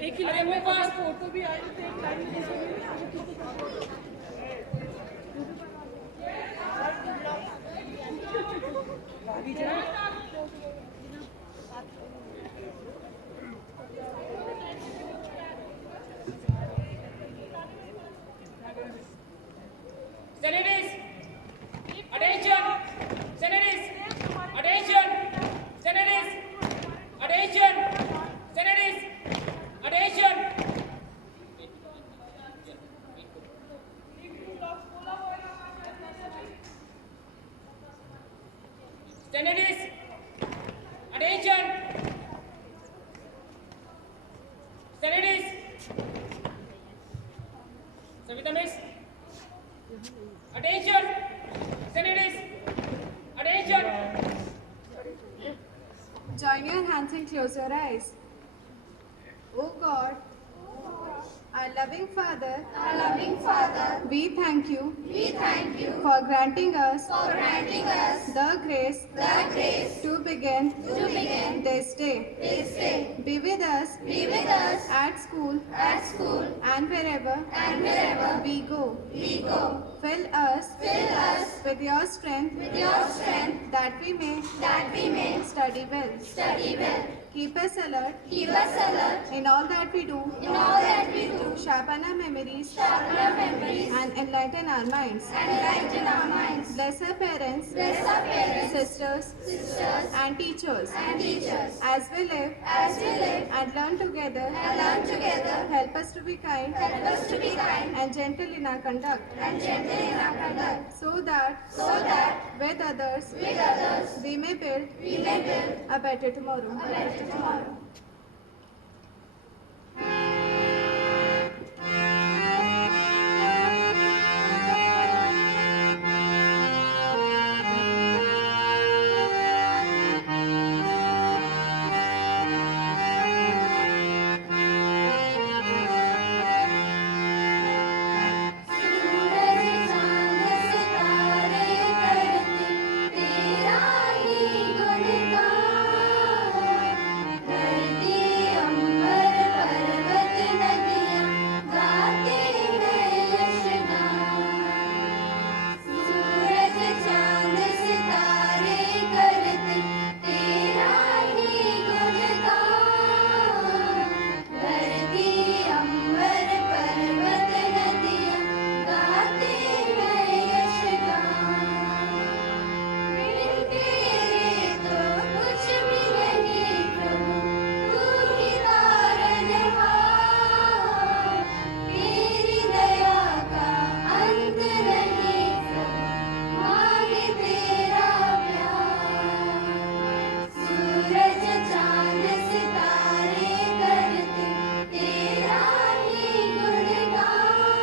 एक ही लाइन में फोटो भी आई तो एक लाइन भाभी जाए। Senators, attention! Senators, attention! Senators, attention! Senators, attention! Senators, attention! Senators, Savita Miss, attention! Senators, attention! Join your hands and close your eyes. Oh God, our loving Father, we thank you for granting us the grace to begin this day. Be with us at school and wherever we go. Fill us with your strength that we may study well. Keep us alert in all that we do. Sharpen our memories Sharpen our memories and enlighten our minds. and enlighten our minds. Bless our parents, Bless our parents, sisters, sisters, and teachers. and teachers. As we live As we live and learn together, and learn together, help us to be kind help us to be kind and gentle in our conduct, and gentle in our conduct, so that so that with others with others we may build we may build a better tomorrow. a better tomorrow. सूरज चांद सितारे करते तेरा ही गुणगान, धरती अंबर पर्वत नदियाँ गाते हैं यशगान। सूरज चांद सितारे करते तेरा ही गुणगान, धरती अंबर पर्वत नदियाँ गाते हैं यशगान। बिन तेरे तो कुछ भी नहीं प्रभु, तू ही तारनहार। तेरी दया का अंत नहीं प्रभु, मांगे तेरा प्यार। सूरज चांद सितारे करते तेरा ही गुणगान,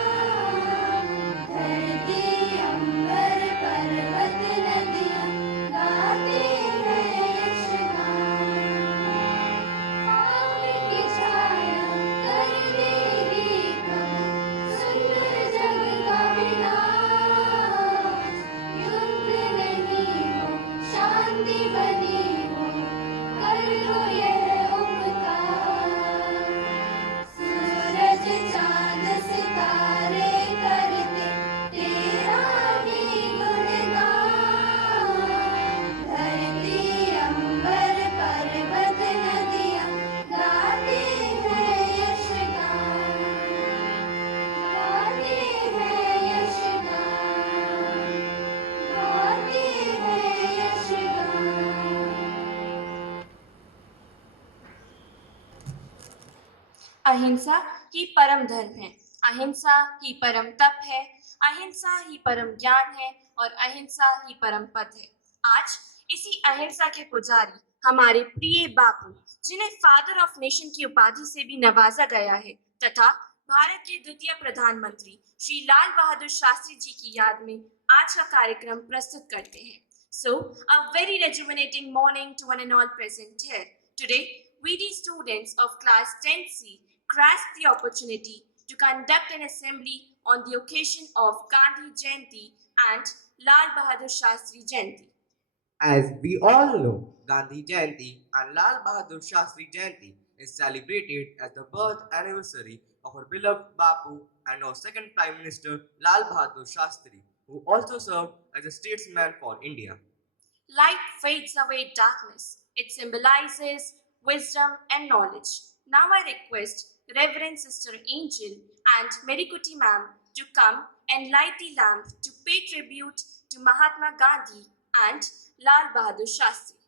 धरती अंबर पर्वत नदियाँ गाते हैं यशगान। पाँव की छाया कर देगी प्रभु, सुंदर जग का विनाश। युद्ध नहीं हो शांति बनी हो, कर लो यह उपकार। सूरज चांद सितारे करते तेरा ही गुणगान, धरती अंबर पर्वत नदियाँ गाते हैं यशगान, गाते हैं यशगान, गाते हैं यशगान। अहिंसा ही परम धर्म है, अहिंसा ही परम तप है, अहिंसा ही परम ज्ञान है और अहिंसा ही परम पद है। आज इसी अहिंसा के पुजारी हमारे प्रिय बापू, जिन्हें फादर ऑफ नेशन की उपाधि से भी नवाजा गया है, तथा भारत के द्वितीय प्रधानमंत्री श्री लाल बहादुर शास्त्री जी की याद में आज का कार्यक्रम प्रस्तुत करते हैं। So, a very rejuvenating morning to one and all present here. Today, we the students of class 10C grasped the opportunity to conduct an assembly on the occasion of Gandhi Jayanti and Lal Bahadur Shastri Jayanti. As we all know, Gandhi Jayanti and Lal Bahadur Shastri Jayanti is celebrated as the birth anniversary of our beloved Bapu and our second Prime Minister Lal Bahadur Shastri, who also served as a statesman for India. Light fades away darkness. It symbolizes wisdom and knowledge. Now I request Reverend Sister Angel and Merikuti ma'am to come and light the lamp to pay tribute to Mahatma Gandhi and Lal Bahadur Shastri.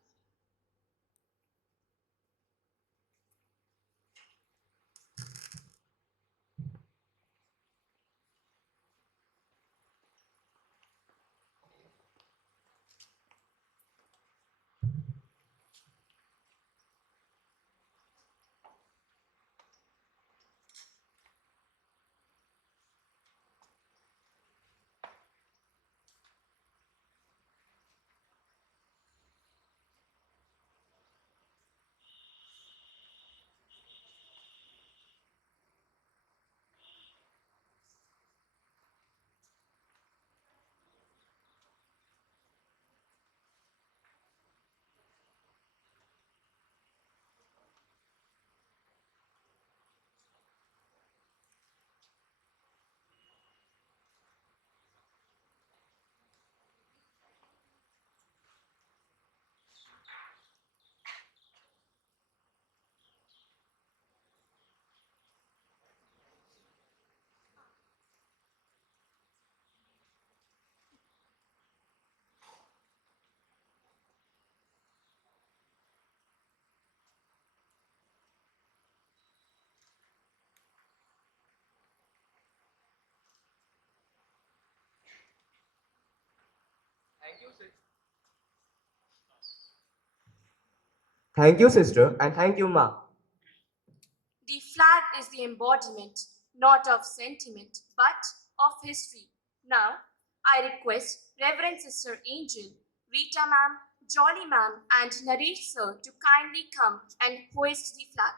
Thank you, sister, and thank you, Ma. The flag is the embodiment not of sentiment but of history. Now, I request Reverend Sister Angel, Rita ma'am, Jolly ma'am, and Naresh sir to kindly come and hoist the flag.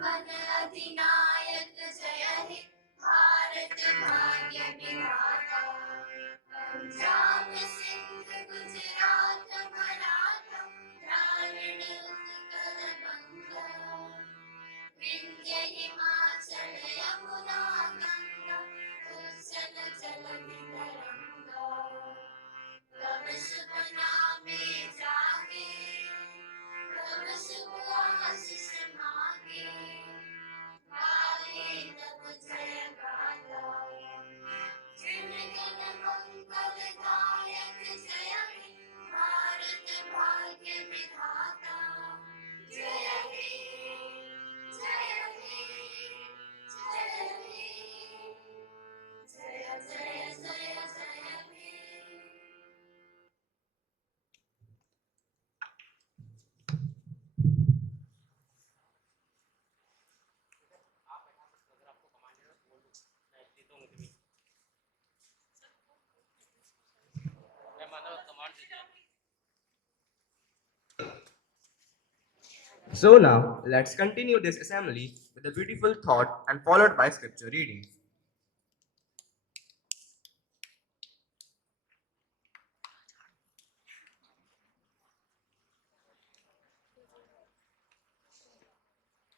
मन अधिनायक जय हे भारत भाग्य विधाता पंजाब सिंध गुजरात मराठा द्राविड़ उत्कल बंगा विंध्य हिमाचल यमुना गंगा उच्चल जलधि तरंगा तब शुभ नामे जागे तब शुभ आशीष मांगे गावे तब जय गाथा जनगण मंगल दायक जय हे भारत भाग्य विधाता जय हे जय हे जय हे जय जय जय जय हे So now, let's continue this assembly with a beautiful thought and followed by scripture reading.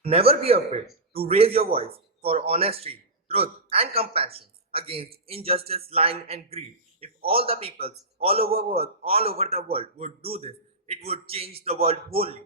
Never be afraid to raise your voice for honesty, truth, and compassion against injustice, lying, and greed. If all the peoples all over the world would do this, it would change the world wholly.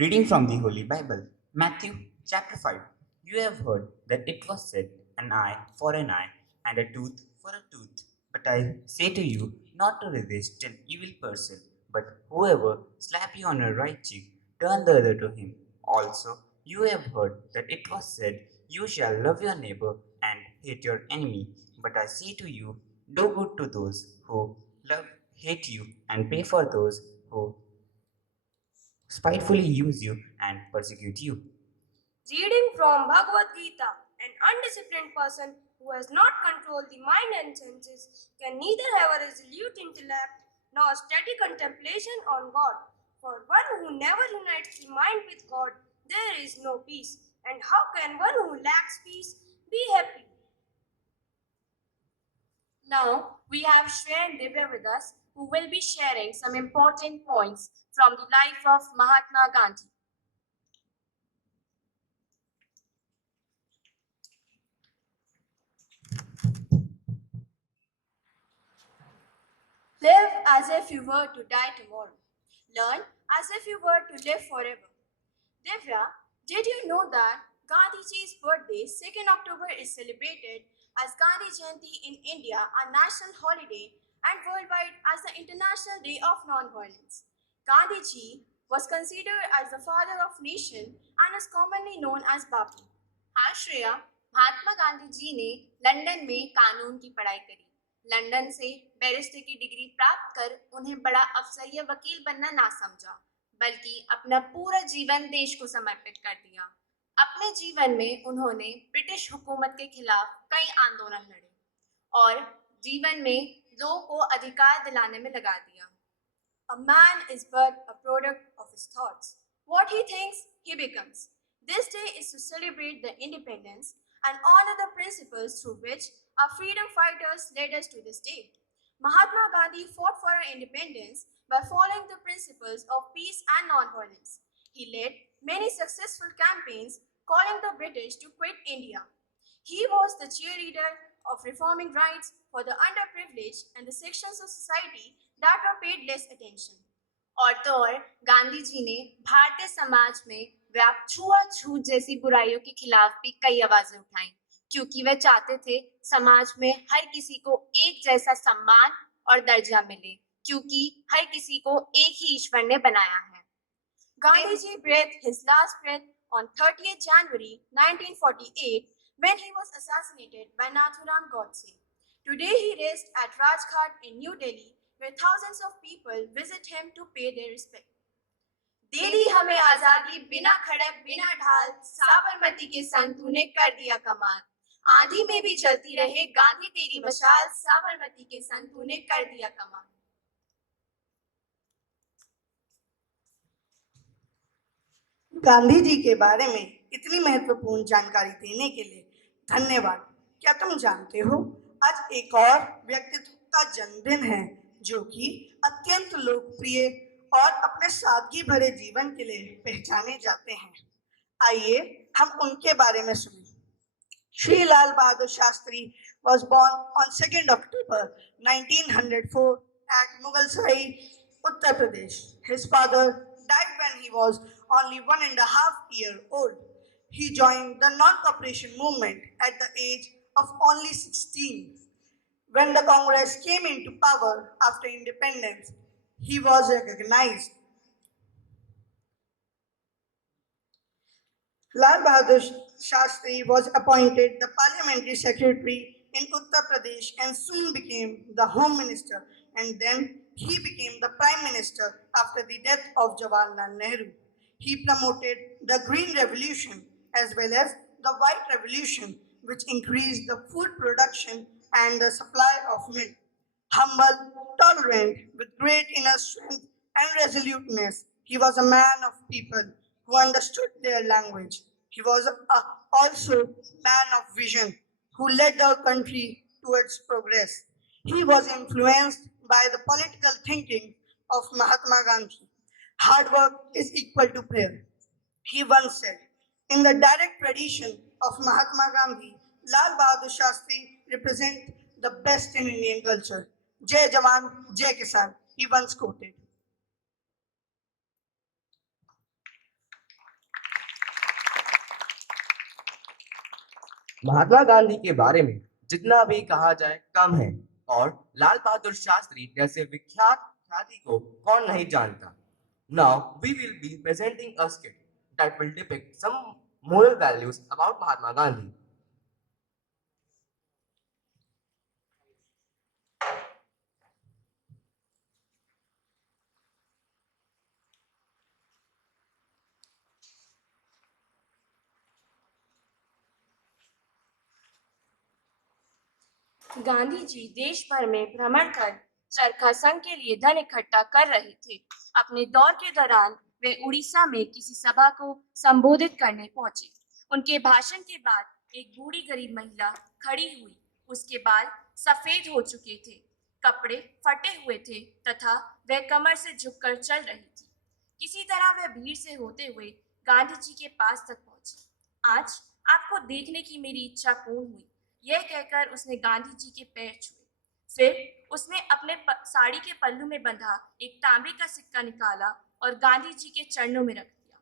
Reading from the Holy Bible, Matthew chapter 5. You have heard that it was said, an eye for an eye, and a tooth for a tooth. But I say to you, not to resist an evil person, but whoever slap you on your right cheek, turn the other to him. Also, you have heard that it was said, you shall love your neighbor and hate your enemy. But I say to you, do good to those who hate you, and pray for those who spitefully use you and persecute you. Reading from Bhagavad Gita, an undisciplined person who has not controlled the mind and senses can neither have a resolute intellect nor steady contemplation on God. For one who never unites the mind with God, there is no peace. And how can one who lacks peace be happy? Now we have Shreya and Divya with us, who will be sharing some important points from the life of Mahatma Gandhi. Live as if you were to die tomorrow. Learn as if you were to live forever. Divya, did you know that Gandhiji's birthday, 2nd October, is celebrated as Gandhi Jayanti in India, a national holiday, and worldwide as the International Day of Non-Violence? Gandhiji was considered as the father of nation and is commonly known as Bapu. हाँ श्रेया, महात्मा गांधी जी ने London में कानून की पढ़ाई करी। London से barrister की degree प्राप्त कर उन्हें बड़ा अफसर या वकील बनना ना समझा, बल्कि अपना पूरा जीवन देश को समर्पित कर दिया। अपने जीवन में उन्होंने ब्रिटिश हुकूमत के खिलाफ कई आंदोलन लड़े और जीवन में लोगों को अधिकार दिलाने में लगा दिया। A man is but a product of his thoughts. What he thinks, he becomes. This day is to celebrate the independence and honor the principles through which our freedom fighters led us to this day. Mahatma Gandhi fought for our independence by following the principles of peace and non-violence. He led many successful campaigns calling the British to quit India. He was the cheerleader of reforming rights for the underprivileged and the sections of society that were paid less attention. और तो और गांधी जी ने भारतीय समाज में व्याप्त छुआछूत जैसी बुराइयों के खिलाफ भी कई आवाजें उठाई, क्योंकि वे चाहते थे समाज में हर किसी को एक जैसा सम्मान और दर्जा मिले, क्योंकि हर किसी को एक ही ईश्वर ने बनाया है। Gandhiji breathed his last breath on 30th January 1948 when he was assassinated by Nathuram Godse. Today he rests at Rajghat in New Delhi, where thousands of people visit him to pay their respect. दे दी हमें आजादी बिना खड़क बिना ढाल, साबरमती के संग तूने कर दिया कमाल। आंधी में भी जलती रहे गांधी तेरी मशाल, साबरमती के संग तूने कर दिया कमाल। गांधी जी के बारे में इतनी महत्वपूर्ण जानकारी देने के लिए धन्यवाद। क्या तुम जानते हो, आज एक और व्यक्तित्व का जन्मदिन है जो कि अत्यंत लोकप्रिय और अपने सादगी भरे जीवन के लिए पहचाने जाते हैं। आइए हम उनके बारे में सुनें। Shri Lal Bahadur Shastri was born on 2nd October 1904 at Mughalsarai, Uttar Pradesh. His father died when he was only 1.5 years old. He joined the non-cooperation movement at the age of only 16. When the Congress came into power after independence, he was recognized. Lal Bahadur Shastri was appointed the parliamentary secretary in Uttar Pradesh and soon became the home minister, and then he became the prime minister after the death of Jawaharlal Nehru. He promoted the Green Revolution as well as the White Revolution, which increased the food production and the supply of milk. Humble, tolerant, with great inner strength and resoluteness, he was a man of people who understood their language. He was also a man of vision who led the country towards progress. He was influenced by the political thinking of Mahatma Gandhi. Hard work is equal to prayer. He once said, in the direct tradition of Mahatma Gandhi, Lal Bahadur Shastri represents the best in Indian culture. Jai Jawan, Jai Kisan, he once quoted. Mahatma Gandhi के बारे में जितना भी कहा जाए कम है और लाल बहादुर शास्त्री जैसे विख्यात ख्याति को कौन नहीं जानता. Now we will be presenting a skit that will depict some moral values about Mahatma Gandhi. Gandhi ji देश भर में भ्रमण कर चरखा संघ के लिए धन इकट्ठा कर रहे थे। अपने दौर के दौरान वे उड़ीसा में किसी सभा को संबोधित करने पहुंचे। उनके भाषण के बाद एक बूढ़ी गरीब महिला खड़ी हुई। उसके बाल सफेद हो चुके थे, कपड़े फटे हुए थे तथा वह कमर से झुककर चल रही थी। किसी तरह वह भीड़ से होते हुए गांधी जी के पास तक पहुंची। आज आपको देखने की मेरी इच्छा पूर्ण हुई, यह कहकर उसने गांधी जी के पैर छुए। फिर उसने अपने साड़ी के पल्लू में बंधा एक तांबे का सिक्का निकाला और गांधी जी के चरणों में रख दिया।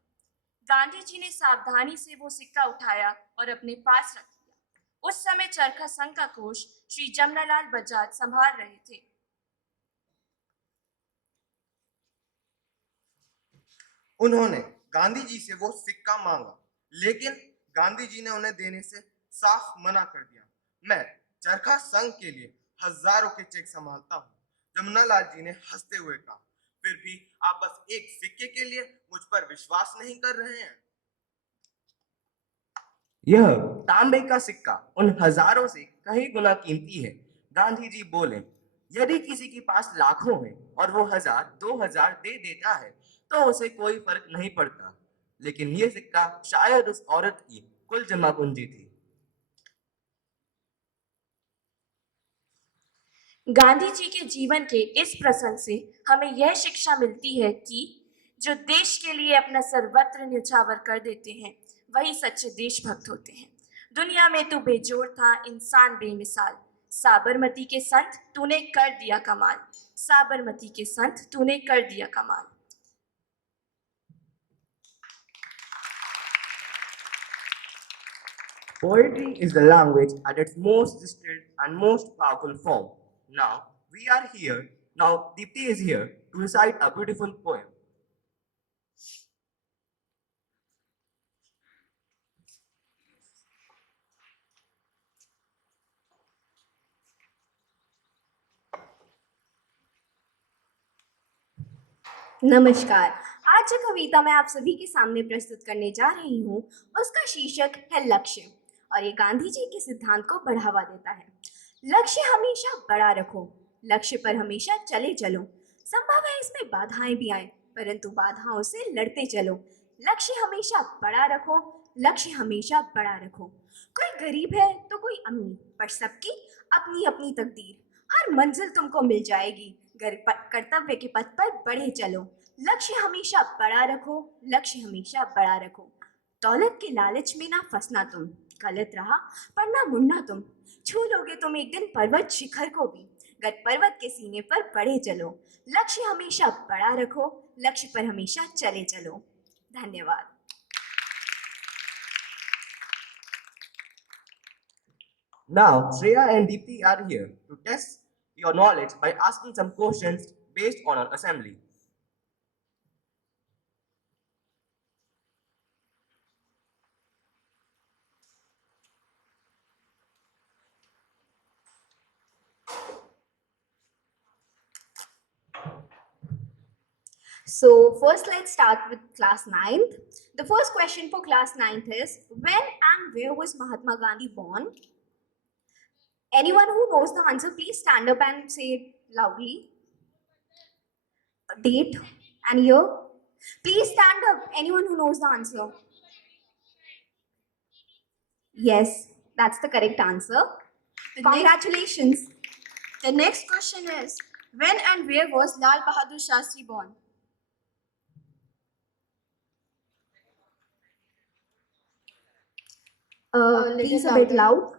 गांधी जी ने सावधानी से वो सिक्का उठाया और अपने पास रख दिया। उस समय चरखा संघ का कोष श्री जमनालाल बजाज संभाल रहे थे। उन्होंने गांधी जी से वो सिक्का मांगा, लेकिन गांधी जी ने उन्हें देने से साफ मना कर दिया। मैं चरखा संघ के लिए हजारों के चेक संभालता हूँ, जमनालाल जी ने हंसते हुए कहा। फिर भी आप बस एक सिक्के के लिए मुझ पर विश्वास नहीं कर रहे हैं। यह तांबे का सिक्का उन हजारों से कई गुना कीमती है। गांधी जी बोले, यदि किसी के पास लाखों है और वो 1000-2000 दे देता है तो उसे कोई फर्क नहीं पड़ता, लेकिन ये सिक्का शायद उस औरत की कुल जमा पूंजी थी। गांधी जी के जीवन के इस प्रसंग से हमें यह शिक्षा मिलती है कि जो देश के लिए अपना सर्वत्र न्यौछावर कर देते हैं वही सच्चे देशभक्त होते हैं। दुनिया में तू बेजोड़ था, इंसान बेमिसाल, साबरमती के संत तूने कर दिया कमाल, साबरमती के संत तूने कर दिया कमाल। Poetry is the language at its most distilled and most powerful form. Now we are here. Now Deepti is here to recite a beautiful poem. नमस्कार। आज जो कविता मैं आप सभी के सामने प्रस्तुत करने जा रही हूँ उसका शीर्षक है लक्ष्य, और ये गांधी जी के सिद्धांत को बढ़ावा देता है। लक्ष्य हमेशा बड़ा रखो, लक्ष्य पर हमेशा चले चलो। संभव है इसमें बाधाएं भी आए, परंतु बाधाओं से लड़ते चलो। लक्ष्य हमेशा बड़ा रखो, लक्ष्य हमेशा बड़ा रखो। कोई गरीब है तो कोई अमीर, पर सबकी अपनी अपनी तकदीर। हर मंजिल तुमको मिल जाएगी, कर्तव्य के पथ पर बढ़े चलो। लक्ष्य हमेशा बड़ा रखो, लक्ष्य हमेशा बड़ा रखो। दौलत के लालच में ना फंसना तुम, गलत रहा पर ना मुड़ना तुम। छू लोगे तुम एक दिन पर्वत शिखर को भी, गत पर्वत के सीने पर बढ़े चलो। लक्ष्य हमेशा बड़ा रखो, लक्ष्य पर हमेशा चले चलो। धन्यवाद। Now Shreya and Deepti are here to test your knowledge by asking some questions based on our assembly. So first let's start with class 9th. The first question for class 9th is, when and where was Mahatma Gandhi born? Anyone who knows the answer, please stand up and say it loudly. Date and year. Please stand up. Anyone who knows the answer. Yes, that's the correct answer. Congratulations. The next question is, when and where was Lal Bahadur Shastri born? Please a bit loud.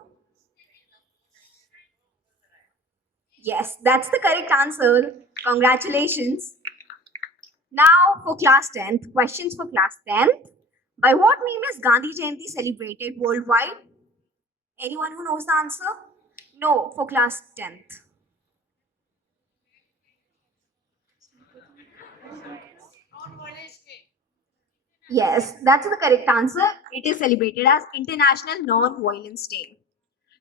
Yes, that's the correct answer. Congratulations. Now for class 10th, questions for class 10th. By what name is Gandhi Jayanti celebrated worldwide? Anyone who knows the answer? No, for class 10th. Yes, that's the correct answer. It is celebrated as International Non-Violence Day.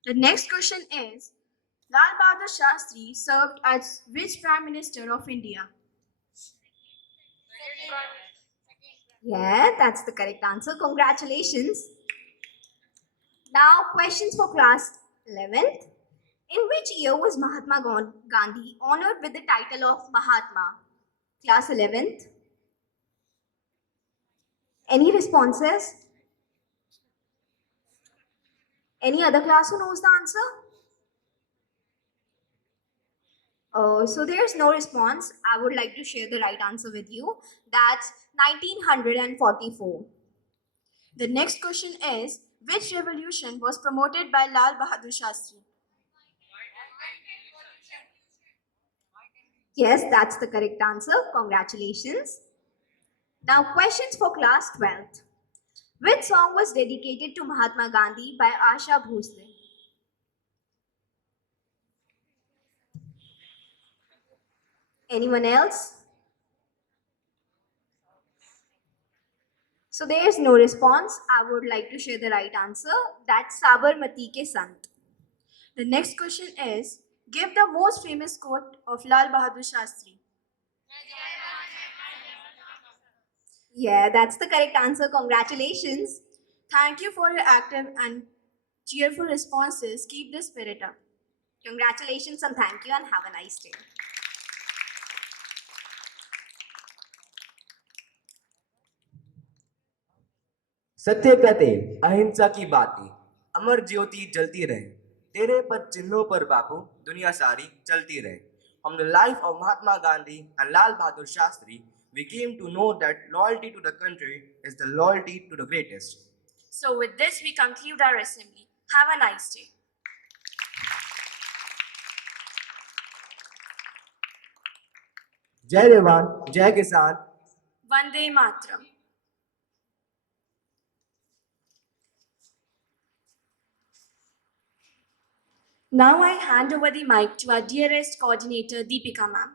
The next question is, Lal Bahadur Shastri served as which Prime Minister of India? Yeah, that's the correct answer. Congratulations. Now, questions for class 11th. In which year was Mahatma Gandhi honored with the title of Mahatma? Class 11th. Any responses? Any other class who knows the answer? So there's no response. I would like to share the right answer with you. That's 1944. The next question is, which revolution was promoted by Lal Bahadur Shastri? Yes, that's the correct answer. Congratulations. Now, questions for class 12th. Which song was dedicated to Mahatma Gandhi by Asha Bhosle? Anyone else? So there is no response. I would like to share the right answer. That's Sabarmati Ke Sant. The next question is, give the most famous quote of Lal Bahadur Shastri. Yeah, that's the correct answer. Congratulations. Thank you for your active and cheerful responses. Keep the spirit up. Congratulations and thank you and have a nice day. सत्य का तेल अहिंसा की बातें अमर ज्योति जलती रहे तेरे पद चिन्हों पर बापू दुनिया सारी चलती रहे. From the life of Mahatma Gandhi and Lal Bahadur Shastri, we came to know that loyalty to the country is the loyalty to the greatest. So with this, we conclude our assembly. Have a nice day. जय जवान जय किसान. Vande Matram. Now I hand over the mic to our dearest coordinator, Deepika ma'am.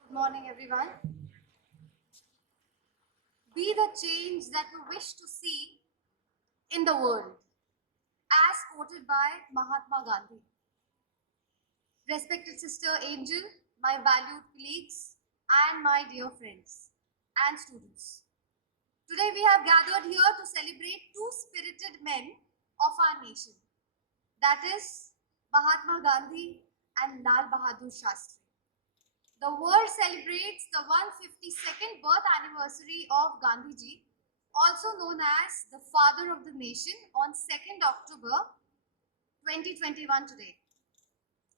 Good morning, everyone. Be the change that you wish to see in the world, as quoted by Mahatma Gandhi. Respected Sister Angel, my valued colleagues, and my dear friends and students. Today we have gathered here to celebrate two spirited men of our nation, that is Mahatma Gandhi and Lal Bahadur Shastri. The world celebrates the 152nd birth anniversary of Gandhiji, also known as the father of the nation, on 2nd October 2021 today.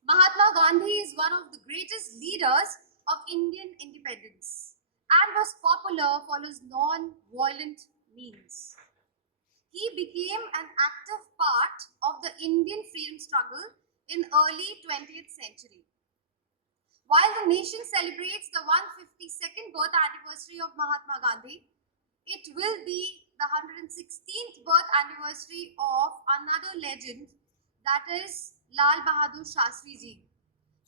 Mahatma Gandhi is one of the greatest leaders of Indian independence and was popular for his non-violent means. He became an active part of the Indian freedom struggle in early 20th century. While the nation celebrates the 152nd birth anniversary of Mahatma Gandhi, it will be the 116th birth anniversary of another legend, that is Lal Bahadur Shastri Ji,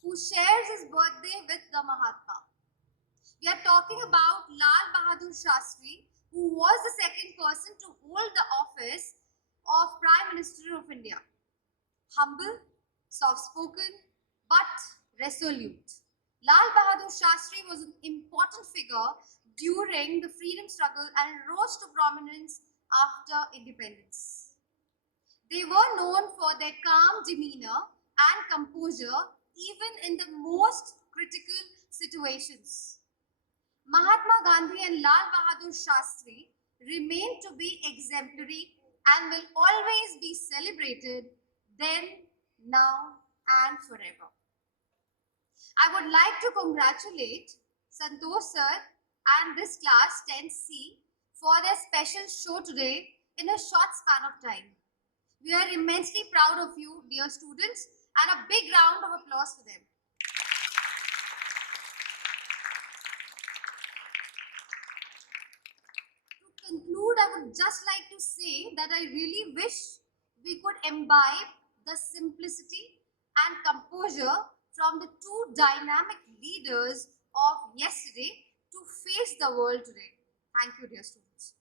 who shares his birthday with the Mahatma. We are talking about Lal Bahadur Shastri, who was the second person to hold the office of Prime Minister of India. Humble, soft-spoken, but resolute. Lal Bahadur Shastri was an important figure during the freedom struggle and rose to prominence after independence. They were known for their calm demeanor and composure even in the most critical situations. Mahatma Gandhi and Lal Bahadur Shastri remain to be exemplary and will always be celebrated then, now and forever. I would like to congratulate Santosh sir and this class 10C for their special show today in a short span of time. We are immensely proud of you, dear students, and a big round of applause for them. To conclude, I would just like to say that I really wish we could imbibe the simplicity and composure from the two dynamic leaders of yesterday to face the world today. Thank you, dear students.